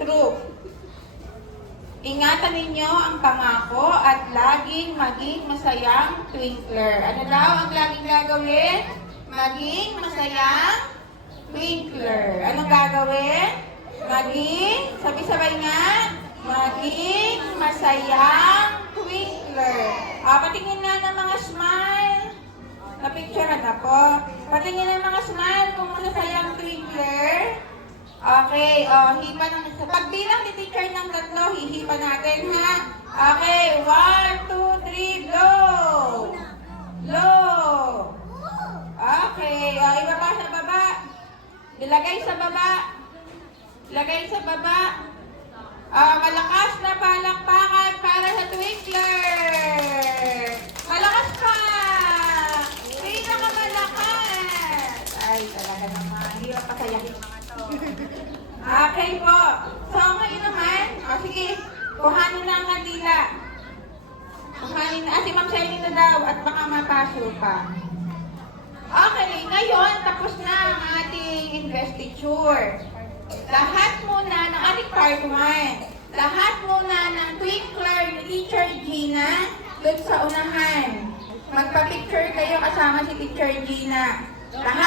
truth. Ingatan ninyo ang pangako at laging maging masayang twinkler. Ano daw ang laging gagawin? Maging masayang twinkler. Anong gagawin? Maging, sabay-sabay nga, maging masayang twinkler. Patingin na ng mga smile. Napicturean na po. Patingin ng mga smile kung masasayang twinkler. Okay, hipa ng, pagbilang ni teacher ng 3, hihipa natin ha. Okay, 1, 2, 3, blow! Blow! Okay, ibaba sa baba. Ilagay sa baba. Ilagay sa baba. Malakas na palakpakan para sa twinkler. Malakas pa! Pinakamalakas! Ay, talaga naman. Hirap pasayahin mga to. Okay po. So, ngayon naman, sige, kuhanin na ang kandila. Kuhanin na, si Ma'am Shelly na daw at baka mapaso pa. Okay, ngayon, tapos na ang ating investiture. Lahat muna ng ating part 1. Lahat muna ng twinkler ni Teacher Gina doon sa unahan. Magpa-picture kayo kasama si Teacher Gina. Lahat